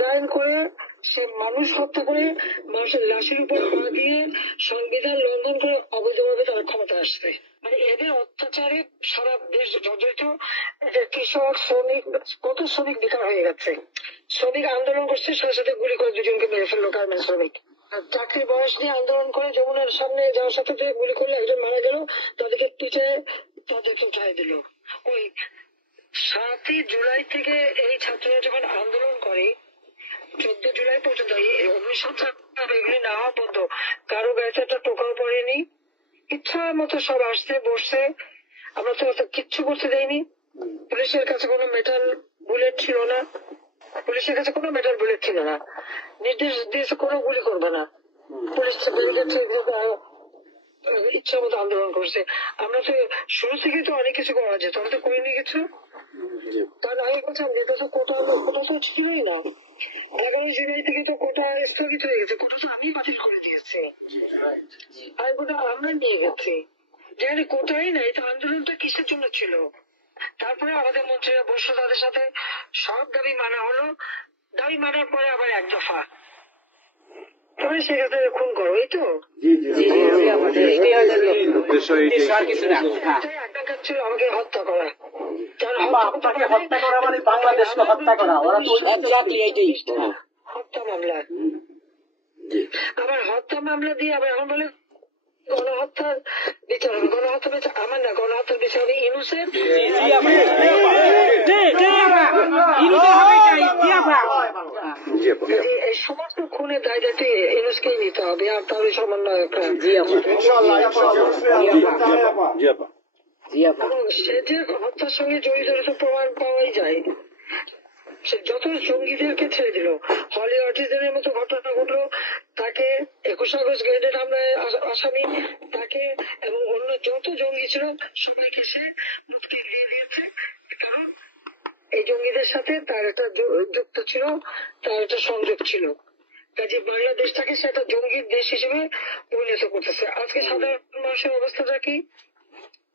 Design করে সে মানুষ হত্যা করে মানুষের লাশের উপর পা দিয়ে সংবিধান লঙ্ঘন করে অবৈধভাবে তারা ক্ষমতা আসছে। মানে এদের অত্যাচারে সারা দেশ জর্জরিত। কৃষক শ্রমিক কত শ্রমিক বেকার হয়ে গেছে। শ্রমিক আন্দোলন করছে, সাথে সাথে গুলি করে দুজনকে মেরে ফেললো গার্মেন্টস শ্রমিক। চাকরির বয়স নিয়ে আন্দোলন করে যমুনার সামনে যাওয়ার সাথে গুলি করলে একজন মারা গেল, তাদেরকে পিঠে তাদেরকে উঠাই দিল। ওই 7ই জুলাই থেকে এই ছাত্ররা যখন আন্দোলন করে 14 জুলাই পর্যন্ত এগুলি না হওয়া পর্যন্ত কারো গায়ে একটা টোকাও পড়েনি। ইচ্ছা মতো সব আসছে বসছে, আমরা তো কিচ্ছু করতে দেয়নি। পুলিশের কাছে কোনো মেটাল বুলেট ছিল না, পুলিশের কাছে কোনো মেটাল বুলেট ছিল না। নির্দেশ দিয়েছে কোনো গুলি করবে না। পুলিশ ইচ্ছা মতো আন্দোলন করছে। আমরা তো শুরু থেকে তো অনেক কিছু করা যেত, আমরা তো করিনি কিছু। তার আগে বলছিলাম যে তো কোটা তো ছিলই না। 11 জুলাই থেকে তো কোটা স্থগিত হয়ে গেছে, কোটা তো আমি বাতিল করে দিয়েছি, আর কোটা আমরা নিয়ে গেছি। যেখানে কোটাই নাই, তো আন্দোলনটা কিসের জন্য ছিল? তারপরে আমাদের মন্ত্রীরা বসে, তাদের সাথে সব দাবি মানা হলো। দাবি মানার পরে আবার এক দফা, তবে সেক্ষেত্রে খুন করো, এই তো ছিল আমাকে হত্যা করা। আপনাকে হত্যা করা মানে বাংলাদেশকে হত্যা করা, হত্যা মামলা। আবার হত্যা মামলা দিয়ে আবার এখন বলে গণহত্যার বিচার হবে। গণহত্যা বিচার আমার না, গণহত্যার বিচার হবে ইউনূসের। এই সমস্ত খুনের দায়িত্বটি ইউনূসকেই নিতে হবে, আর তার সমন্বয়করা। সে যে হত্যার সঙ্গে জড়িত প্রমাণ পাওয়াই যায়। সে যত জঙ্গিদেরকে ছেড়ে দিল, হলি অটিজমের মতো ঘটনা ঘটলো, তাকে 21 আগস্ট গ্রেনেড হামলায় আসামি তাকে এবং অন্য যত জঙ্গি ছিল সবাইকে সে মুক্তি দিয়ে দিয়েছে। কারণ এই জঙ্গিদের সাথে তার একটা যুক্ত ছিল, তার একটা সংযোগ ছিল। কাজে বাংলাদেশটাকে সে একটা জঙ্গির দেশ হিসেবে পরিণত করতেছে। আজকে সাধারণ মানুষের অবস্থাটা কি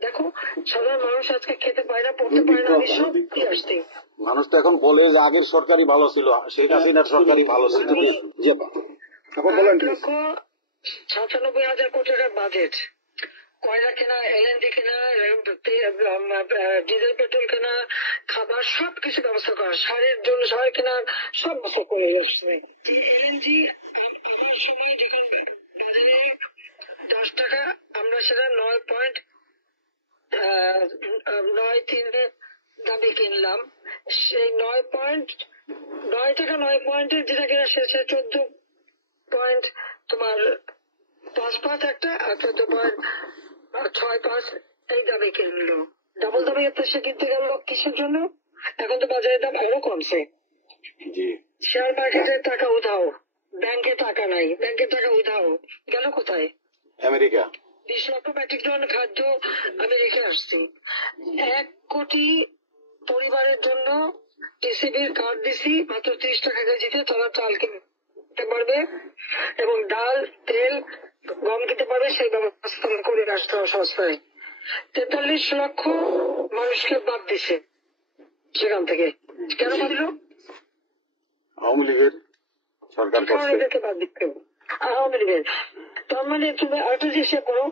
দেখো, সাধারণ মানুষ আজকে খেতে পায় না, পড়তে পারে না। আমি সব কি আসতে মানুষ তো এখন বলে যে আগের সরকারই ভালো ছিল, শেখ হাসিনার সরকারই ভালো ছিল। 1,97,000 কোটি টাকার বাজেট, কয়লা কেনা, এলএনজি কেনা, ডিজেল পেট্রোল কেনা, খাবার সবকিছু ব্যবস্থা করা, সারের জন্য সার কেনার সব ব্যবস্থা করে আসছে। এলএনজি আমার সময় যখন বাজারে 10 টাকা, আমরা সেটা 9.93 দামে কিনলাম। সেই 9 টাকা 9 পয়েন্টের যেটা কিনা শেষে 14 তোমার 5 একটা আর 14.65 এই দামে কিনলো। ডাবল দামে সে কিনতে গেল কিসের জন্য? এখন তো বাজারের দাম আরো কমছে। শেয়ার মার্কেটের টাকা উধাও, ব্যাংকে টাকা নাই, ব্যাংকের টাকা উধাও, গেল কোথায়? আমেরিকা। 20 লক্ষ মেট্রিক টন খাদ্য আমি রেখে আসছি। 1 কোটি পরিবারের জন্য টিসিবির কার্ড দিছি, মাত্র 30 টাকা কেজিতে তারা চাল কিনতে পারবে এবং ডাল, তেল, গম কিনতে পারবে। সেই ব্যবস্থা করে আসতে হবে সস্তায়। 43 লক্ষ মানুষকে বাদ দিছে সেখান থেকে। কেন বাদ দিল? আওয়ামী লীগের সরকার এদেরকে বাদ দিতে আওয়ামী লীগের। তার মানে তুমি আরেকটা চেষ্টা করো,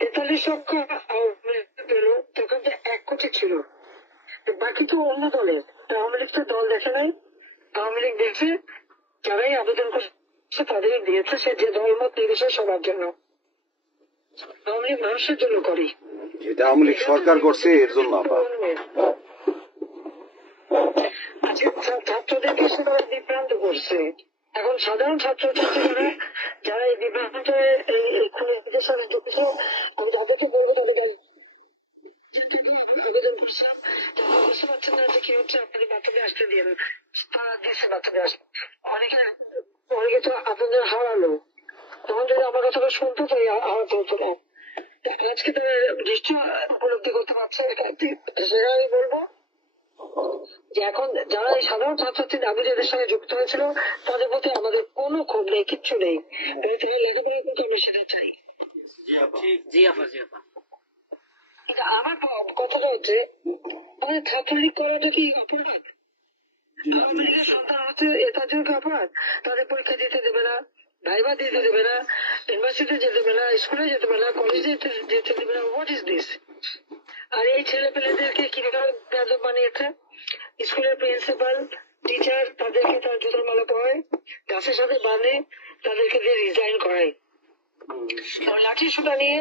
43 লক্ষ আওয়ামী লীগ পেল, তখন তো 1 কোটি ছিল, বাকি তো অন্য দলের। আওয়ামী লীগ তো দল দেখে নাই, আওয়ামী লীগ দেখে যারাই আবেদন করছে তাদেরই দিয়েছে। সে যে দল মত নির্বিশেষে সবার জন্য। আওয়ামী লীগ মানুষের জন্য করি, এটা আওয়ামী লীগ সরকার করছে এর জন্য। আজকে ছাত্রদেরকে সে তারা বিভ্রান্ত করছে। এখন সাধারণ ছাত্রছাত্রীরা যারা এই বিভ্রান্ত এই খুনের সাথে যুক্ত, আমি তাদেরকে বলবো তাদেরকে আবেদন করছিলাম, বুঝতে পারছেন না যে কি হচ্ছে, আপনাদের বাচ্চাকে আসতে দিন। তারা দিয়েছে বাচ্চাকে আসতে, অনেকে তো আপনাদের হারালো। তখন যদি আমার কথাটা শুনতো তো হারাতে হতো না। আজকে তারা নিশ্চয় উপলব্ধি করতে পারছে। সেটা আমি বলবো যে এখন যারা এই সাধারণ ছাত্রছাত্রী আবিদের সঙ্গে যুক্ত হয়েছিল তাদের প্রতি আমাদের কোনো ক্ষোভ নেই, কিচ্ছু নেই। তারা লেখাপড়া করতে আমরা সেটা চাই। কিন্তু আমার কথাটা হচ্ছে, আমাদের ছাত্রলীগ করাটা কি অপরাধ? আওয়ামী লীগের সন্তান হচ্ছে এটা অপরাধ? তাদের পরীক্ষা দিতে দেবে না, ভাইবা দিতে দেবে না, ইউনিভার্সিটি যেতে দেবে না, স্কুলে যেতে দেবে না, কলেজে যেতে দেবে না। What is this? আর এই ছেলে পেলেদেরকে কিভাবে বেয়াদব বানিয়েছে? স্কুলের প্রিন্সিপাল, টিচার তাদেরকে তার জুতোর মালা পরায়, গাছের সাথে বাঁধে, তাদেরকে দিয়ে রিজাইন করায়। লাঠি সুতা নিয়ে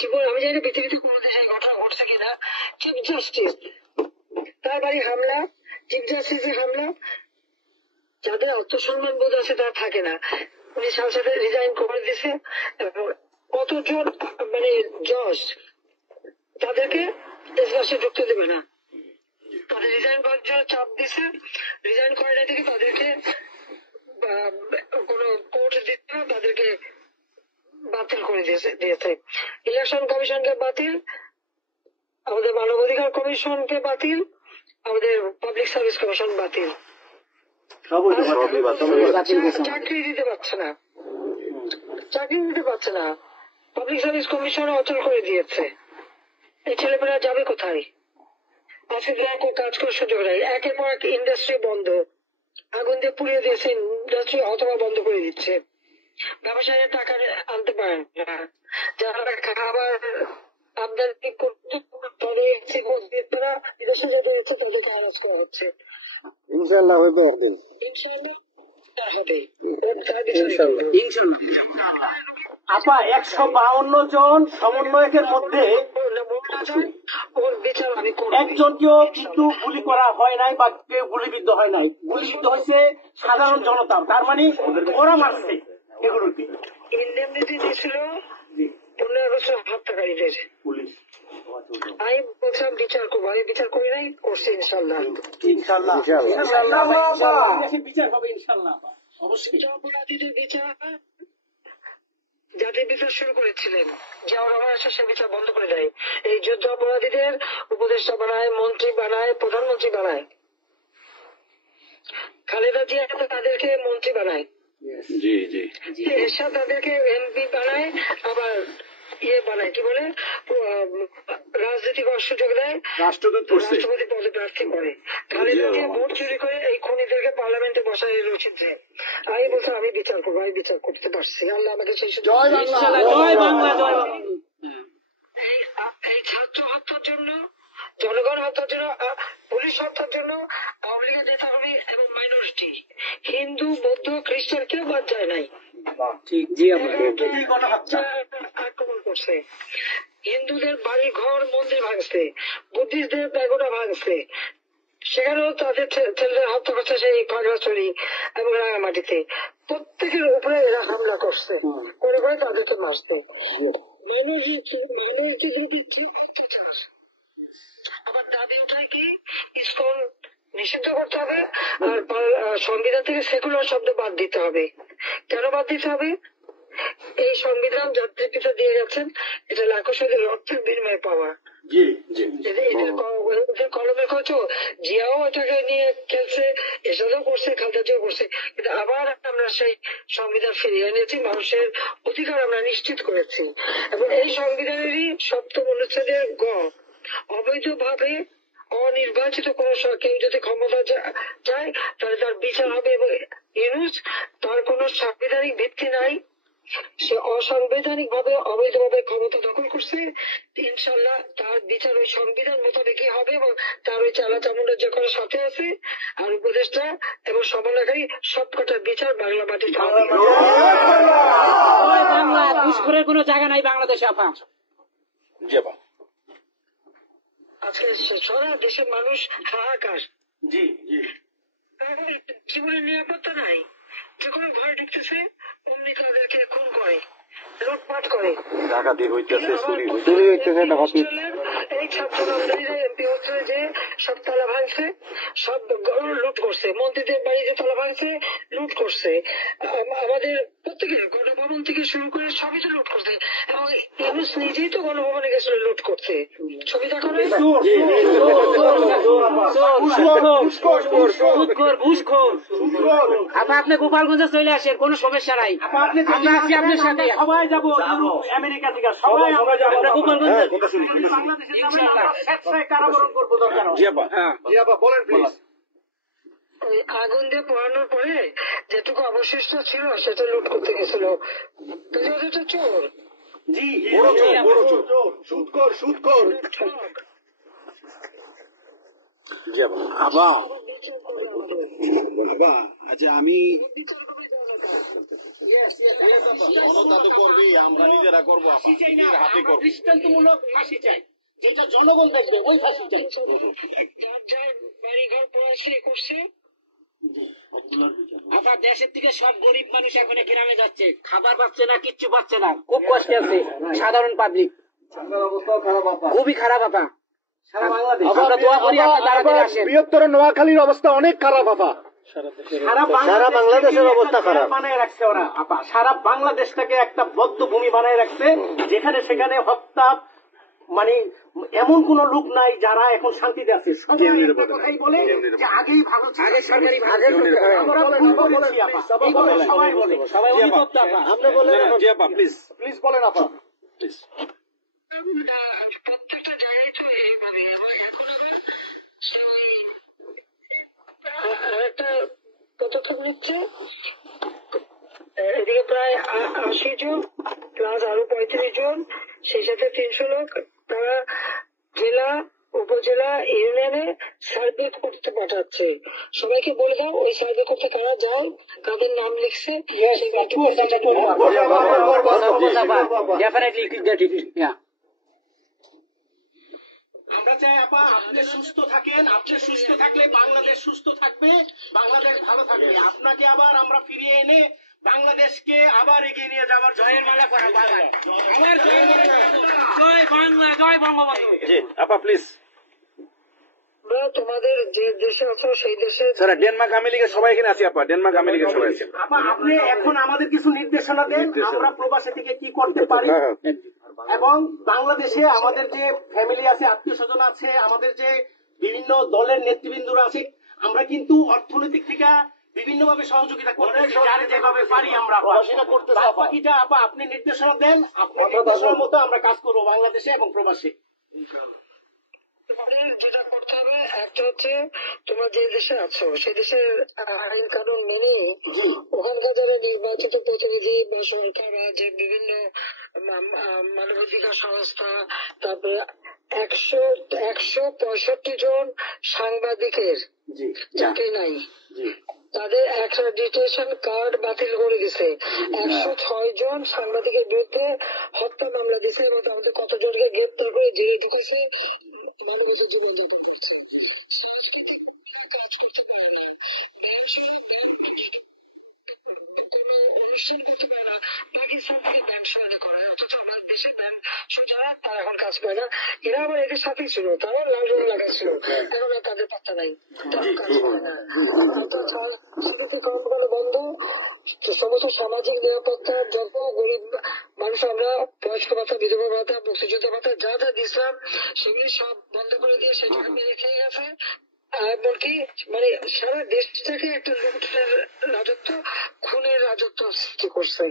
জীবন, আমি জানি পৃথিবীতে কোনো দেশে এই ঘটনা ঘটছে কিনা। চিফ জাস্টিস তার বাড়ি হামলা, চিফ জাস্টিসের হামলা। যাদের আত্মসম্মান বোধ আছে তারা থাকে না, উনি সাথে সাথে রিজাইন করে দিছে। এবং কতজন মানে জজ তাদেরকে দেশবাসী ঢুকতে দেবে না, তাদের রিজাইন করার জন্য চাপ দিছে। রিজাইন করে না থেকে তাদেরকে কোনো কোর্ট দিতে না, তাদেরকে বাতিল করে দিয়েছে। ইলেকশন কমিশনকে বাতিল, আমাদের মানবাধিকার কমিশনকে বাতিল, আমাদের পাবলিক সার্ভিস কমিশন বাতিল। চাকরি দিতে পারছে না, চাকরি দিতে পারছে না। পাবলিক সার্ভিস কমিশন অচল করে দিয়েছে। এই ছেলেমেয়েরা যাবে কোথায়? আজকে কাজ করার সুযোগ নেই। একের পর এক ইন্ডাস্ট্রি বন্ধ, আগুন দিয়ে পুড়িয়ে দিয়েছে ইন্ডাস্ট্রি, অথবা বন্ধ করে দিচ্ছে। ব্যবসায়ীরা টাকা আনতে পারেন না, যারা খাবার আমদানি করতে তাদের বিদেশে যেতে হচ্ছে, তাদেরকে আরাজ করা হচ্ছে। ইনশাল্লাহ হইবে একদিন। আপা 152 জন সমন্বয়কের মধ্যে ওর বিচার আমি করব। একজনকেও কিন্তু গুলি করা হয় নাই বা কেউ গুলিবিদ্ধ হয় নাই, গুলিবিদ্ধ হয়েছে সাধারণ জনতা। তার মানে ওরা মারছে এগুলোকে। ইন্ডেমনিটি দিয়েছিল 15 বছর হত্যাকারীদের। আমি বলছিলাম বিচার করবো, আমি বিচার করি নাই, করছি ইনশাল্লাহ। ইনশাল্লাহ বিচার হবে ইনশাল্লাহ। অবশ্যই অপরাধীদের বিচার, যাদের বিচার শুরু করেছিলেন জিয়াউর রহমান এসে সে বিচার বন্ধ করে দেয়। এই যুদ্ধ অপরাধীদের উপদেষ্টা বানায়, মন্ত্রী বানায়, প্রধানমন্ত্রী বানায়। খালেদা জিয়া তাদেরকে মন্ত্রী বানায়, এরশাদ তাদেরকে এমপি বানায়, আবার ইয়ে বানায়, কি বলে, রাজনীতি করার সুযোগ দেয়, রাষ্ট্রপতি পদে প্রার্থী করে। খালেদা জিয়া ভোট চুরি করে এই খুনিদেরকে পার্লামেন্টে বসায় উচিত। আমি বলছি আমি বিচার করবো, আমি বিচার করতে পারছি। আল্লাহ আমাকে সেই সুযোগ। এই ছাত্র হত্যার জন্য, জনগণ হত্যার জন্য, পুলিশ হত্যার জন্য আওয়ামী লীগের নেতাকর্মী এবং মাইনরিটি, হিন্দু, বৌদ্ধ, খ্রিস্টান কেউ বাদ যায় নাই। আক্রমণ করছে, হিন্দুদের বাড়ি ঘর মন্দির ভাঙছে, বুদ্ধিস্টদের প্যাগোডা ভাঙছে, সেখানেও তাদের ছেলেদের হত্যা করছে সেই খাগড়াছড়ি এবং রাঙামাটিতে। প্রত্যেকের উপরে এরা হামলা করছে, করে করে তাদেরকে মারছে। আবার দাবি উঠায় কি ইসকন নিষিদ্ধ করতে হবে, আর সংবিধান থেকে সেকুলার শব্দ বাদ দিতে হবে। কেন বাদ দিতে হবে? এই সংবিধান জাতির পিতা দিয়ে গেছেন, এটা লাখো শহীদের রক্তের বিনিময়ে পাওয়া। এদের কলমের খরচ। জিয়াও এটাকে নিয়ে খেলছে, এসবও করছে, খালেদা জিয়াও করছে, কিন্তু আবার আমরা সেই সংবিধান ফিরিয়ে এনেছি, মানুষের অধিকার আমরা নিশ্চিত করেছি। এবং এই সংবিধানেরই 7ম অনুচ্ছেদের গ, অবৈধভাবে অনির্বাচিত কোন কেউ যদি ক্ষমতা চায় তাহলে তার বিচার হবে। এবং ইউনূস, তার কোন সাংবিধানিক ভিত্তি নাই, সে অসাংবিধানিক ভাবে অবৈধভাবে ক্ষমতা দখল করছে। ইনশাল্লাহ তার বিচার ওই সংবিধান মোতাবেকই হবে, এবং তার ওই চালা চামুন্ডার যে কোনো সাথে আছে আর উপদেষ্টা এবং সমন্বয়কারী সবকটার বিচার বাংলা মাটিতে হবে। ঘুষখোরের কোনো জায়গা নাই বাংলাদেশে আপা। আজকে সারা দেশের মানুষ হাহাকার, জীবনের নিরাপত্তা নাই, যে কোনো ভয় ঢুকতেছে অমনি তাদেরকে খুন করে, লুটপাট করে, ডাকাতি হইতেছে, চুরি হইতেছে। এই ছাত্র নামদারিরা এমপি হোস্টেলে যে সব তালা ভাঙছে, সব লুট করছে, মন্ত্রীদের বাড়িতে তালা ভাঙছে, লুট করছে, আমাদের প্রত্যেকের গণভবন থেকে শুরু করে সবই তো লুট করছে। এবং ইউনূস নিজেই তো গণভবনে গেছিল লুট করতে, ছবি দেখো না? আপনি গোপালগঞ্জে চলে আসেন, কোনো সমস্যা নাই, আমরা আছি আপনার সাথে। সবাই যাবো আমেরিকা থেকে, সবাই আমরা যাবো গোপালগঞ্জে। কারাবরণ করবো দরকার। বলেন প্লিজ। ওই আগুন দিয়ে পোড়ানোর পরে যেটুকু অবশিষ্ট ছিল সেটা লুট করতে গেছিল। তাহলে ওটা তো চোর। জি বড় চোর, বড় চোর, সুদখোর, সুদখোর। ঠক। জি আবা। আবা, বিচার করবে আমাদের। আবা, আচ্ছা আমি বিচার করবে জনতা। জনতা তো করবেই, আমরা নিজেরা করবো আপা, ফাঁসি চাই না, নিজের হাতে আমরা করবো। দৃষ্টান্তমূলক ফাঁসি চাই, যেটা জনগণ দেখবে ওই ফাঁসি চাই। যার যার বাড়ি ঘর পড়াশি করছে আবার দেশের থেকে সব গরিব মানুষ এখন গ্রামে যাচ্ছে, খাবার পাচ্ছে না, কিচ্ছু পাচ্ছে না, খুব কষ্টে আছে সাধারণ পাবলিক, খুবই খারাপ আপা। সারা বাংলাদেশ আমরা দোয়া করি আপনারা তাড়াতাড়ি আসেন। বৃহত্তর নোয়াখালীর অবস্থা অনেক খারাপ আপা। সারা বাংলাদেশের অবস্থা খারাপ। বানায় রাখছে ওরা আপা, সারা বাংলাদেশটাকে একটা বদ্ধ ভূমি বানায় রাখছে, যেখানে সেখানে হত্যা, মানে এমন কোন লোক নাই যারা এখন শান্তিতে আছে। সবাই একটা কথাই বলে যে আগেই ভালো ছিল, আগে সরকারি ভালো ছিল। আমরা ভুল বলেছি আপা, এই কথা সবাই বলে, সবাই অভিযুক্ত আপা। আপনি বলেন জি আপা, প্লিজ প্লিজ বলেন আপা, প্লিজ। প্রত্যেকটা জায়গায় তো এইভাবে। এবার এখন আবার সেই একটা পদক্ষেপ নিচ্ছে, এদিকে প্রায় 80 জন প্লাস আরো 35 জন, সেই সাথে 300 লোক, তারা জেলা উপজেলা ইউনিয়নে সার্ভে করতে পাঠাচ্ছে। সবাইকে বলে দাও ওই সার্ভে করতে কারা যায়, কাদের নাম লিখছে, আমরা চাই আপা আপনি সুস্থ থাকেন, আপনি সুস্থ থাকলে বাংলাদেশ সুস্থ থাকবে, বাংলাদেশ ভালো থাকবে। আপনাকে আবার আমরা ফিরিয়ে এনে বাংলাদেশকে আবার এগিয়ে নিয়ে যাওয়ার জয়ের মালা করা, আবার জয়ের মালা, জয় বাংলা, জয় বঙ্গবন্ধু। জি আপা প্লিজ। তোমাদের যে দেশে আছো সেই দেশে স্যার ডেনমার্ক আমেরিকা সবাই এখানে আছি আপা, ডেনমার্ক আমেরিকা সবাই আছেন। আপা আপনি এখন আমাদের কিছু নির্দেশনা দেন, আমরা প্রবাসী থেকে কি করতে পারি, এবং বাংলাদেশে আমাদের যে ফ্যামিলি আছে, আত্মীয় স্বজন আছে, আমাদের যে বিভিন্ন দলের নেতৃবৃন্দরা আছে, আমরা কিন্তু অর্থনৈতিক থেকে বিভিন্ন ভাবে সহযোগিতা করতে যার যেভাবে পারি আমরা বাকিটা আপা আপনি নির্দেশনা দেন, আপনার নির্দেশনা মতো আমরা কাজ করবো বাংলাদেশে এবং প্রবাসী। তোমাদের যেটা করতে হবে, একটা হচ্ছে তোমরা যে দেশে আছো সেই দেশের আইন কানুন মেনে ওখানকার যারা নির্বাচিত প্রতিনিধি বা সরকার যে বিভিন্ন মানবাধিকার সংস্থা, তারপরে 165 জন সাংবাদিকের চাকরি নাই, তাদের অ্যাক্রেডিটেশন কার্ড বাতিল করে দিছে। 106 জন সাংবাদিকের বিরুদ্ধে হত্যা মামলা দিছে এবং তাদের কতজনকে গ্রেপ্তার করে জেলে ঢুকেছে, মানবাধিকার জীবন দিতে পারছে। অনুষ্ঠান করতে পারে না, পাকিস্তান থেকে ব্যান সহায়তা করে, অথচ আমাদের দেশে ব্যান যারা তারা এখন কাজ করে না। এরা আবার এদের সাথেই ছিল, তারা লাল রং লাগাচ্ছিল, এখন আর তাদের পাত্তা নাই, তারা কাজ করে না। কর্মকাণ্ড বন্ধ, সমস্ত সামাজিক নিরাপত্তা, যত গরিব মানুষ আমরা বয়স্ক ভাতা, বিধবা ভাতা, মুক্তিযোদ্ধা ভাতা যা যা দিয়েছিলাম সেগুলি সব বন্ধ করে দিয়ে সেটাকে মেরে খেয়ে গেছে। এমনকি মানে সারা দেশটাকে একটা লুটের রাজত্ব, খুনের রাজত্ব সৃষ্টি করছে।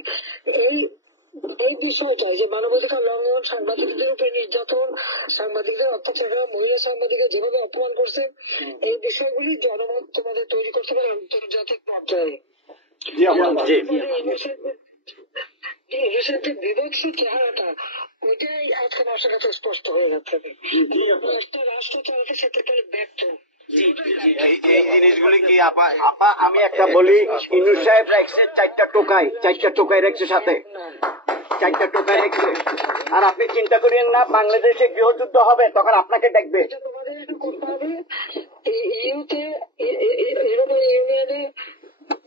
এই বিষয়টাই যে মানবাধিকার লঙ্ঘন, সাংবাদিকদের উপরে নির্যাতন, সাংবাদিকদের অত্যাচার, মহিলা সাংবাদিকদের যেভাবে অপমান করছে, এই বিষয়গুলি জনমত তোমাদের তৈরি করতে পারে আন্তর্জাতিক পর্যায়ে। বিভৎস চেহারাটা ওইটাই আজকে মানুষের কাছে স্পষ্ট হয়ে যাচ্ছে। একটা রাষ্ট্র চালাতে সেটা ব্যর্থ। এই জিনিসগুলি কি আপা? আপা আমি একটা বলি, ইনু সাহেব রাখছে 4টা টোকাই রাখছে, সাথে 4টা টোকাই রাখছে। আর আপনি চিন্তা করেন না, বাংলাদেশে গৃহযুদ্ধ হবে তখন আপনাকে দেখবে। তোমাদের একটু করতে হবে, ইউরোপীয় ইউনিয়নে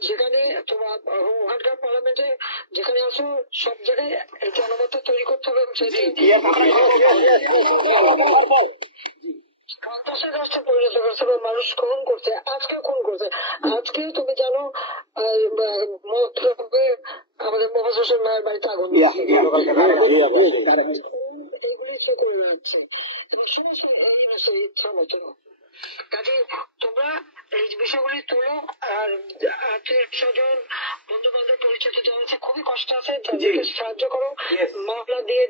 যেখানে তোমার ওখানকার পার্লামেন্টে যেখানে আসো সব জায়গায় এই জনমত তৈরি করতে হবে। রাষ্ট্র পরিণত করছে, মানুষ খুন করছে, আজকে খুন করছে। আজকে তুমি জানো আমাদের মোহাম্মদ হোসেন মায়ের বাড়িতে আগুন, এইগুলি সে করে যাচ্ছে এবং সমস্ত এই বিষয়ে ইচ্ছা মতো। কাজে তোমরা এই বিষয়গুলি তোলো, আর আত্মীয় স্বজন, বন্ধু বান্ধব, পরিচিত যারা আছে খুবই কষ্ট আছে, তাদেরকে সাহায্য করো। মামলা দিয়ে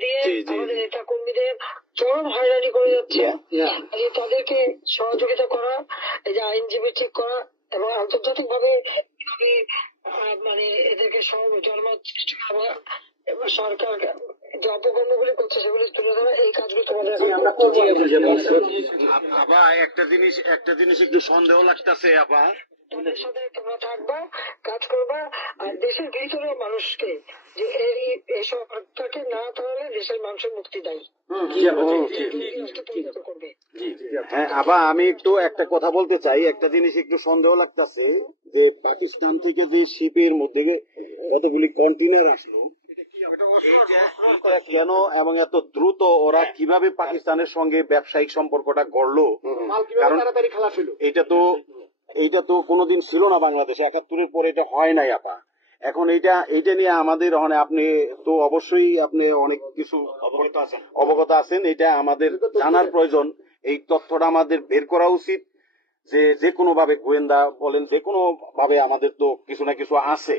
আমাদের নেতা কর্মীদের চরম হয়রানি করে যাচ্ছে, তাদেরকে সহযোগিতা করা, এই যে আইনজীবী ঠিক করা, এবং আন্তর্জাতিক ভাবে মানে এদেরকে জনমত সৃষ্টি করা এবং সরকার যে অপকর্মগুলি করছে সেগুলি তুলে ধরা, এই কাজগুলো তোমাদের আপা একটা জিনিস একটু সন্দেহ লাগতেছে আপা। তোমাদের সাথে তোমরা থাকবা, কাজ করবা, আর দেশের ভিতরে মানুষকে যে এই সরকারকে না তাহলে দেশের মানুষের মুক্তি দেয় করবে। হ্যাঁ আপা, আমি একটু একটা কথা বলতে চাই। একটা জিনিস একটু সন্দেহ লাগতেছে যে পাকিস্তান থেকে যে শিপের মধ্যে কতগুলি কন্টেনার আসলো কেন এবং এত দ্রুত ওরা কিভাবে পাকিস্তানের সঙ্গে ব্যবসায়িক সম্পর্কটা গড়লো, কারণ এইটা তো কোনোদিন ছিল না বাংলাদেশে, ৭১-এর পরে এটা হয় নাই আপা। এখন এইটা নিয়ে আমাদের আপনি তো অবশ্যই আপনি অনেক কিছু অবগত আছেন, এটা আমাদের জানার প্রয়োজন। এই তথ্যটা আমাদের বের করা উচিত যে কোনো ভাবে, গোয়েন্দা বলেন, যে কোনো ভাবে আমাদের তো কিছু না কিছু আছে,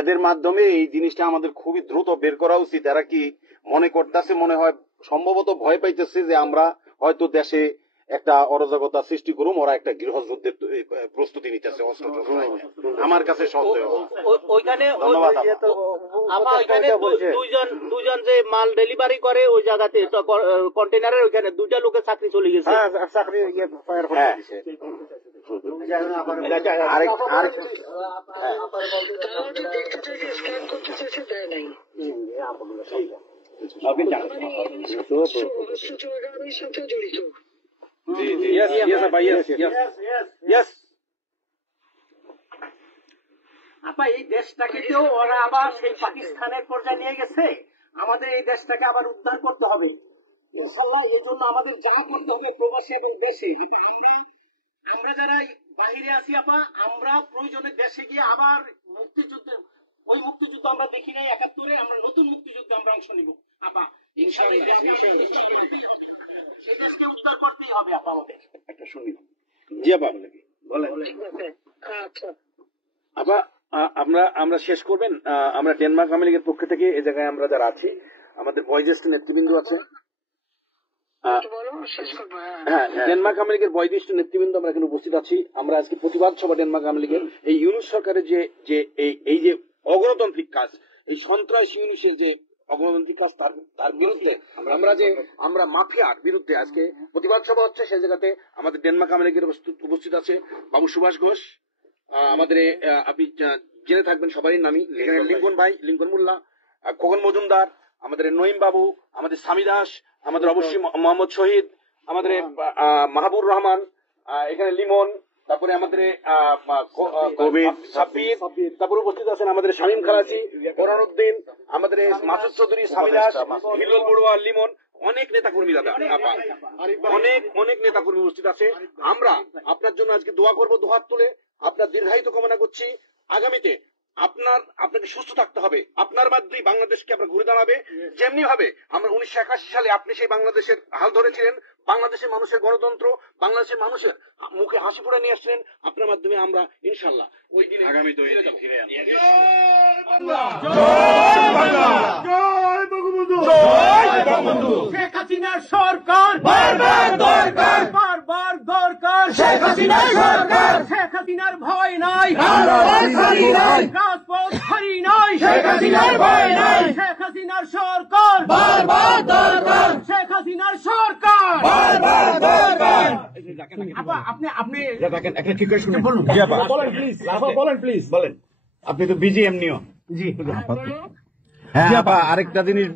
এদের মাধ্যমে এই জিনিসটা আমাদের খুবই দ্রুত বের করা উচিত। এরা কি মনে করতেছে, মনে হয় সম্ভবত ভয় পাইতেছে যে আমরা হয়তো দেশে একটা অরাজকতা সৃষ্টি করুম, ওরা একটা গৃহযুদ্ধের প্রস্তুতি নিতেছে অস্ত্র। আমার কাছে সন্দেহ। দুজন যে মাল ডেলিভারি করে ওই জায়গাতে কন্টেনারের ওইখানে 2টা লোকের চাকরি চলে গেছে। জড়িত আপা এই দেশটাকে তো ওরা আবার সেই পাকিস্তানের পর্যায়ে নিয়ে গেছে, আমাদের এই দেশটাকে আবার উদ্ধার করতে হবে ইনশাল্লাহ। এই জন্য আমাদের যা করতে হবে প্রবাসী এবং দেশে, আমরা যারা বাহিরে আছি আপা, আমরা প্রয়োজনে দেশে গিয়ে আবার ওই মুক্তিযুদ্ধ আমরা দেখি নাই ৭১-এ, আমরা নতুন মুক্তিযুদ্ধে আমরা অংশ নিব আপা ইনশাআল্লাহ। সেই দেশকে উদ্ধার করতেই হবে আপা আমাদের। একটা শুনি। জি আপা বলেন। আচ্ছা আপা, আমরা শেষ করবেন। আমরা ডেনমার্ক আওয়ামী লীগের পক্ষ থেকে এই জায়গায় আমরা যারা আছি, আমাদের বয়োজ্যেষ্ঠ নেতৃবৃন্দ আছে। হ্যাঁ, ডেনমার্ক আওয়ামী লীগের বয়োজ্যেষ্ঠ নেতৃবৃন্দ আমরা এখানে উপস্থিত আছি। আমরা আজকে প্রতিবাদ সভা ডেনমার্ক আওয়ামী লীগের এই ইউনুস সরকারের যে এই যে অগণতান্ত্রিক কাজ, এই সন্ত্রাস ইউনুসের যে অগণতান্ত্রিক কাজ, তার বিরুদ্ধে আমরা মাফিয়ার বিরুদ্ধে আজকে প্রতিবাদ সভা হচ্ছে। সেই জায়গাতে আমাদের ডেনমার্ক আওয়ামী লীগের উপস্থিত আছে বাবু সুভাষ ঘোষ, আমাদের আপনি জেনে থাকবেন সবারই নামই, এখানে লিঙ্কন ভাই, লিঙ্কন মোল্লা, খোকন মজুমদার, আমাদের নঈম বাবু, আমাদের স্বামী দাস, আমাদের অবশ্যই মোহাম্মদ শহীদ, আমাদের মাহবুর রহমান, এখানে লিমন, তারপরে আমাদের সাব্বির, তারপরে উপস্থিত আছেন আমাদের শামীম খালাসি, কোরআনউদ্দিন, আমাদের মাসুদ চৌধুরী, স্বামী দাস, হিল্লোল বড়ুয়া, লিমন, অনেক নেতা কর্মী দাদা আপা, অনেক নেতা কর্মী উপস্থিত আছে। আমরা আপনার জন্য আজকে দোয়া করবো, দুহাত তুলে আপনার দীর্ঘায়িত কামনা করছি। আগামীতে আপনাকে সুস্থ থাকতে হবে, আপনার মাধ্যমেই বাংলাদেশকে আপনার ঘুরে দাঁড়াবে। যেমনি ভাবে আমরা 1981 সালে আপনি সেই বাংলাদেশের হাল ধরেছিলেন, বাংলাদেশের মানুষের গণতন্ত্র, বাংলাদেশের মানুষের মুখে হাসি ফোটা নিয়ে আসছিলেন, আপনার মাধ্যমে আমরা ইনশাল্লাহ ওই দিনে আগামী ফিরে আনবো। শেখ হাসিনার সরকার বারবার দরকার, বারবার দরকার শেখ হাসিনার সরকার। শেখ হাসিনার ভয় নাই, রাজপথ হারি নাই, শেখ হাসিনার ভয় নাই। শেখ হাসিনার সরকার বারবার দরকার, শেখ হাসিনার সরকার বারবার দরকার। আপনি একটা ঠিক করে শুনুন। বলেন প্লিজ, বলেন প্লিজ, বলেন। আপনি তো বিজি এমনিও। জি হ্যাঁ আপা, আরেকটা জিনিস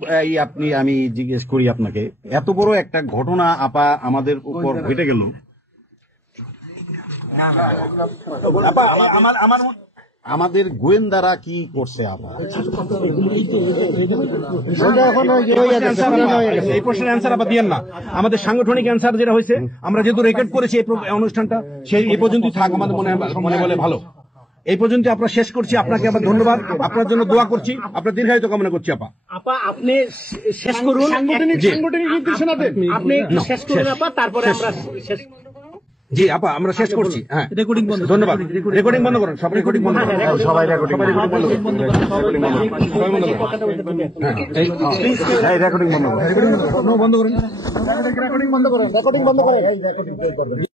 আমি জিজ্ঞেস করি আপনাকে, এত বড় একটা ঘটনা আপা আমাদের উপর ঘটে গেল, আপা আমাদের গোয়েন্দারা কি করছে আপা? এই প্রশ্নের অ্যান্সার আবার দিয়েন না। আমাদের সাংগঠনিক অ্যান্সার যেটা হয়েছে, আমরা যেহেতু রেকর্ড করেছি এই অনুষ্ঠানটা, সেই এই পর্যন্তই থাক, আমাদের মনে বলে ভালো। এই পর্যন্ত আমরা শেষ করছি। আপনাকে আবার ধন্যবাদ, আপনার জন্য দোয়া করছি, আপনার দীর্ঘায়িত কামনা করছি। আপা আপনি শেষ করুন, সাংগঠনিক নির্দেশনা দেন, আপনি শেষ করুন আপা, তারপরে আমরা শেষ। জি আপা, আমরা শেষ করছি। হ্যাঁ, রেকর্ডিং বন্ধ। ধন্যবাদ। রেকর্ডিং বন্ধ করুন, সব রেকর্ডিং বন্ধ করুন, সবাই রেকর্ডিং বন্ধ করুন, সবাই বন্ধ করুন। হ্যাঁ, রেকর্ডিং বন্ধ করুন, রেকর্ডিং বন্ধ করুন, রেকর্ডিং বন্ধ করেন, রেকর্ডিং বন্ধ করেন।